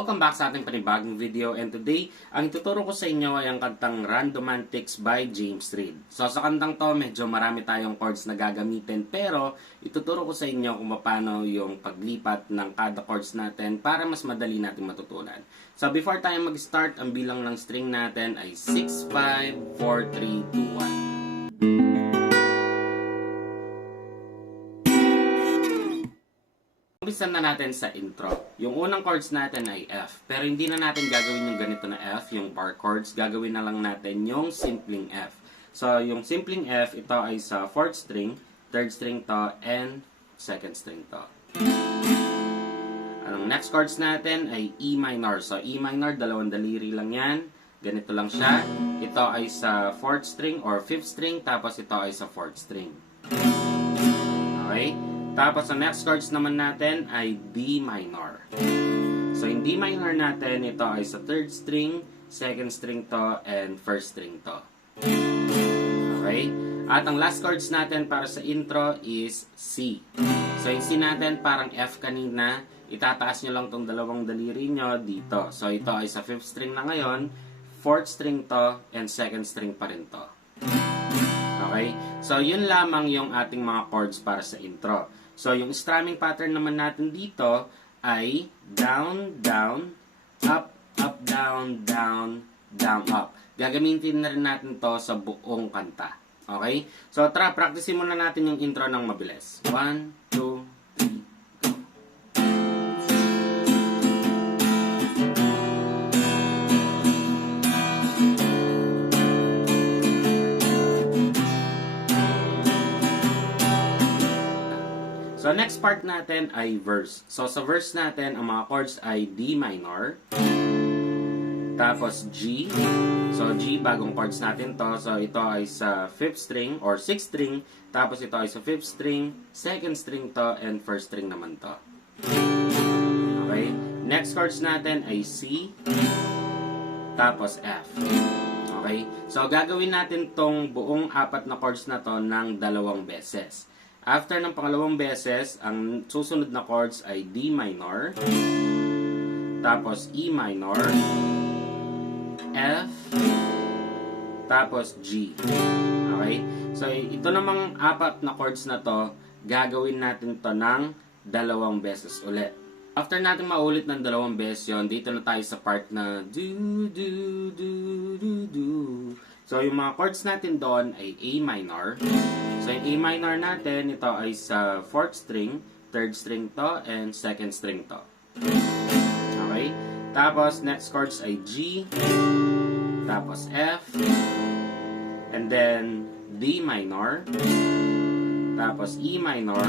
Welcome back sa ating panibagong video, and today, ang ituturo ko sa inyo ay ang kantang Randomantics by James Reid. So sa kantang to, medyo marami tayong chords na gagamitin, pero ituturo ko sa inyo kung paano yung paglipat ng kada chords natin para mas madali natin matutunan. So before tayo mag-start, ang bilang ng string natin ay 6, 5, 4, 3, 2, 1. Umpisan na natin sa intro. Yung unang chords natin ay F. Pero hindi na natin gagawin yung ganito na F, yung bar chords. Gagawin na lang natin yung simpleng F. So, yung simpleng F, ito ay sa 4th string, 3rd string to, and 2nd string to. Ang next chords natin ay E minor. So, E minor, dalawang daliri lang yan. Ganito lang siya. Ito ay sa 4th string or 5th string, tapos ito ay sa 4th string. Okay? Tapos, ang next chords naman natin ay D minor. So, yung D minor natin, ito ay sa 3rd string, 2nd string to, and 1st string to. Okay? At ang last chords natin para sa intro is C. So, yung C natin, parang F kanina, itataas nyo lang tong dalawang daliri nyo dito. So, ito ay sa 5th string na ngayon, 4th string to, and 2nd string pa rin to. Okay? So, yun lamang yung ating mga chords para sa intro. So, yung strumming pattern naman natin dito ay down, down, up, up, down, down, down, up. Gagamitin na rin natin to sa buong kanta. Okay? So, tara, practicein muna natin yung intro ng mabilis. 1, 2, So, next part natin ay verse. So, sa verse natin, ang mga chords ay D minor, tapos G. So, G, bagong chords natin to. So, ito ay sa 5th string or 6th string, tapos ito ay sa 5th string, 2nd string to, and 1st string naman to. Okay? Next chords natin ay C, tapos F. Okay? So, gagawin natin tong buong apat na chords na to ng 2 beses. After ng pangalawang beses, ang susunod na chords ay D minor, tapos E minor, F, tapos G. Okay? So, ito namang apat na chords na to, gagawin natin to ng 2 beses ulit. After natin maulit ng 2 beses yon, dito na tayo sa part na do, do, do, do, do. So, yung mga chords natin doon ay A minor. So, yung A minor natin, ito ay sa 4th string, 3rd string to, and 2nd string to. Okay? Tapos, next chords ay G, tapos F, and then D minor, tapos E minor,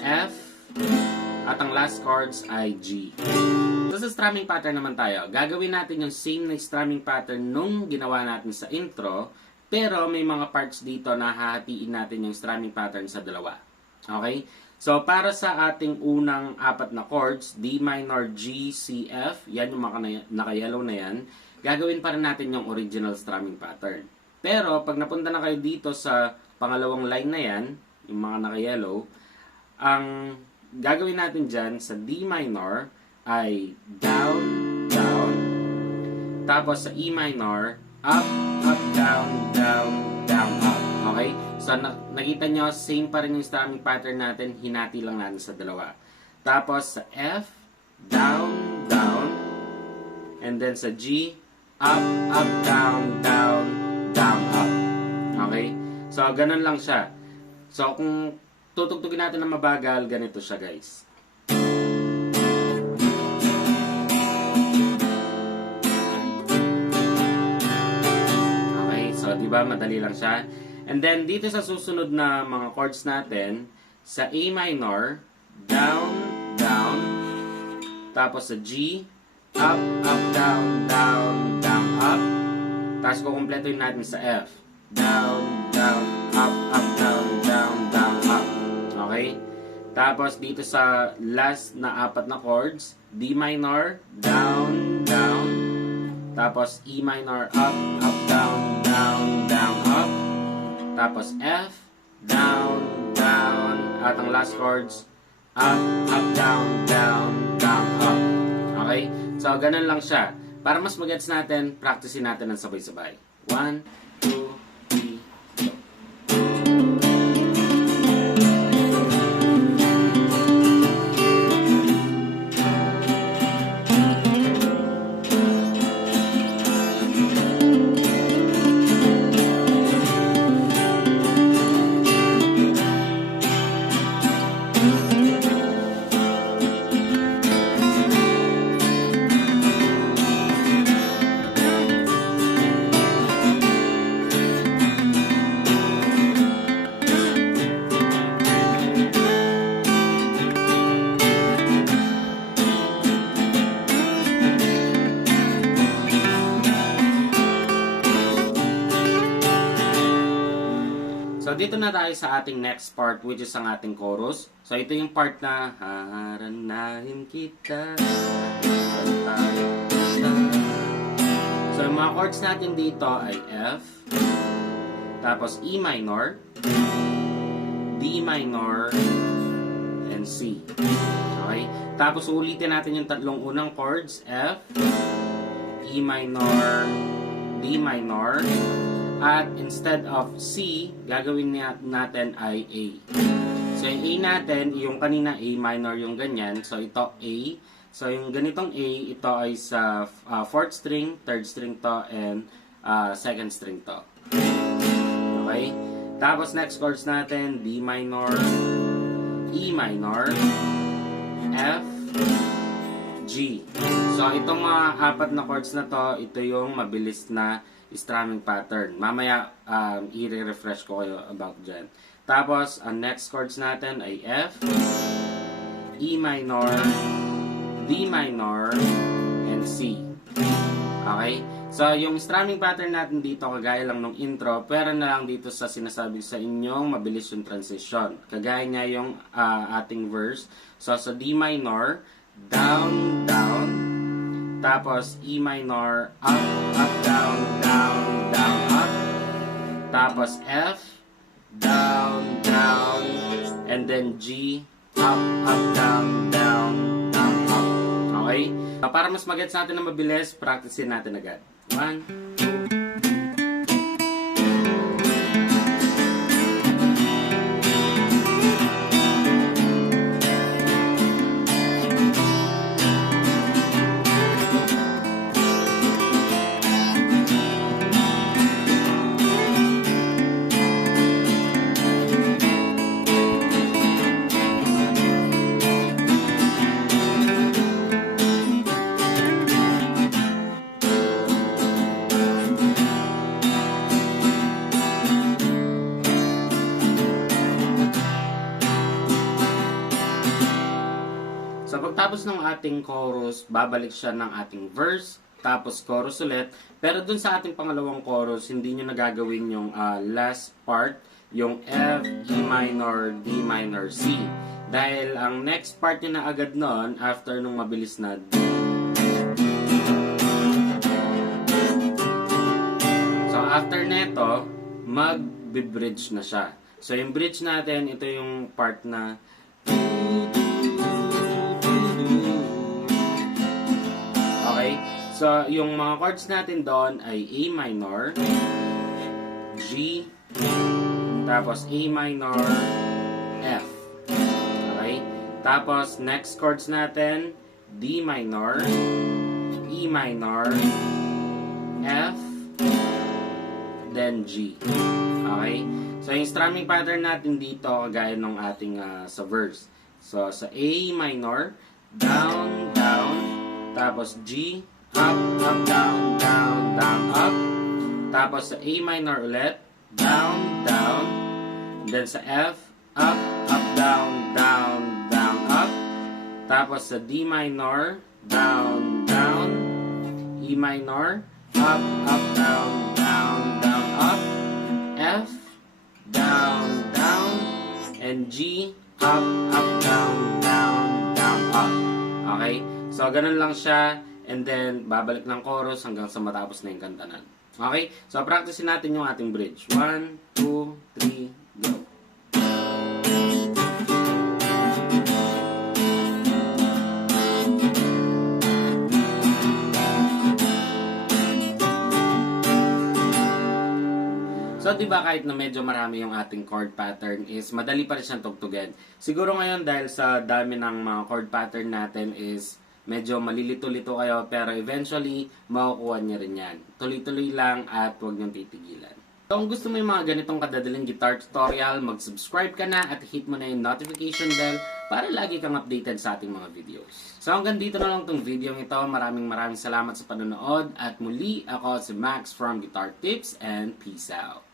F, at ang last chords ay G. So, sa strumming pattern naman tayo. Gagawin natin yung same na strumming pattern nung ginawa natin sa intro, pero may mga parts dito na hahatiin natin yung strumming pattern sa dalawa. Okay? So, para sa ating unang apat na chords, D minor, G, C, F, yan yung naka-yellow na yan, gagawin pa rin natin yung original strumming pattern. Pero, pag napunta na kayo dito sa pangalawang line na yan, yung mga naka-yellow, ang gagawin natin dyan sa D minor ay down, down, tapos sa E minor, up, up, down, down, down, up. Okay? So, nakita nyo, same pa rin yung strumming pattern natin, hinati lang natin sa dalawa. Tapos sa F, down, down, and then sa G, up, up, down, down, down, up. Okay? So, ganun lang siya. So, kung tutugtugin natin ng mabagal, ganito siya, guys. Okay, so diba madali lang siya. And then dito sa susunod na mga chords natin, sa A minor, down, down, tapos sa G, up, up, down, down, down, up. Tapos kukumpletuhin natin sa F, down, down, up, up, down, down, down, up. Okay? Tapos dito sa last na apat na chords, D minor, down, down. Tapos E minor, up, up, down, down, down, up. Tapos F, down, down. At ang last chords, up, up, down, down, down, up. So, ganun lang siya. Para mas magets natin, practicein natin ng sabay-sabay. 1, 2, 3, go. So, dito na tayo sa ating next part, which is ang ating chorus. So, ito yung part na haranahin kita. So, yung mga chords natin dito ay F, tapos E minor, D minor, and C. Okay? Tapos, ulitin natin yung tatlong unang chords, F, E minor, D minor, at instead of C, gagawin natin ay A. So, yung A natin, yung kanina A minor yung ganyan. So, ito A. So, yung ganitong A, ito ay sa 4th string, 3rd string to, and 2nd string to. Okay? Tapos, next chords natin, D minor, E minor, F, G. So, itong mga apat na chords na to, ito yung mabilis na strumming pattern. Mamaya, i-refresh ko kayo about dyan. Tapos, ang next chords natin ay F, E minor, D minor, and C. Okay? So, yung strumming pattern natin dito, kagaya lang nung intro, pero na lang dito sa sinasabi sa inyong mabilis yung transition. Kagaya niya yung ating verse. So, sa D minor, down, down, tapos E minor, up, up, down, down, down, up. Tapos F, down, down, and then G, up, up, down, down, down, up. Okay? Para mas magets natin na mabilis, practicein natin agad. 1, 2, So, pagtapos ng ating chorus, babalik siya ng ating verse, tapos chorus ulit. Pero dun sa ating pangalawang chorus, hindi nyo nagagawin yung last part, yung F, E minor, D minor, C. Dahil ang next part nyo na agad noon, after nung mabilis na D. So, after neto, mag-bridge na siya. So, yung bridge natin, ito yung part na okay? So, yung mga chords natin doon ay A minor, G, tapos A minor, F. Okay? Tapos, next chords natin, D minor, E minor, F, then G. Okay? So, yung strumming pattern natin dito, kagaya nung ating sa verse. So, sa A minor, down, down, tapos G, up, up, down, down, down, up. Tapos sa A minor ulit, down, down. Then sa F, up, up, down, down, down, up. Tapos sa D minor, down, down. E minor, up, up, down, down, down, up. F, down, down. And G, up, up, down, down, down, up. Okay? So, ganun lang siya. And then, babalik ng chorus hanggang sa matapos na yung kantanan. Okay? So, practicein natin yung ating bridge. 1, 2, 3, go! So, di ba kahit na medyo marami yung ating chord pattern is madali pa rin siyang tugtugin. Siguro ngayon dahil sa dami ng mga chord pattern natin is medyo malilito-lito kayo pero eventually makukuha niya rin yan. Tuloy-tuloy lang at huwag niyong titigilan. So, kung gusto mo yung mga ganitong kadadaling guitar tutorial, mag-subscribe ka na at hit mo na yung notification bell para lagi kang updated sa ating mga videos. So, hanggang dito na lang tong video ito. Maraming salamat sa panonood at muli ako si Max from Guitar Tips and peace out.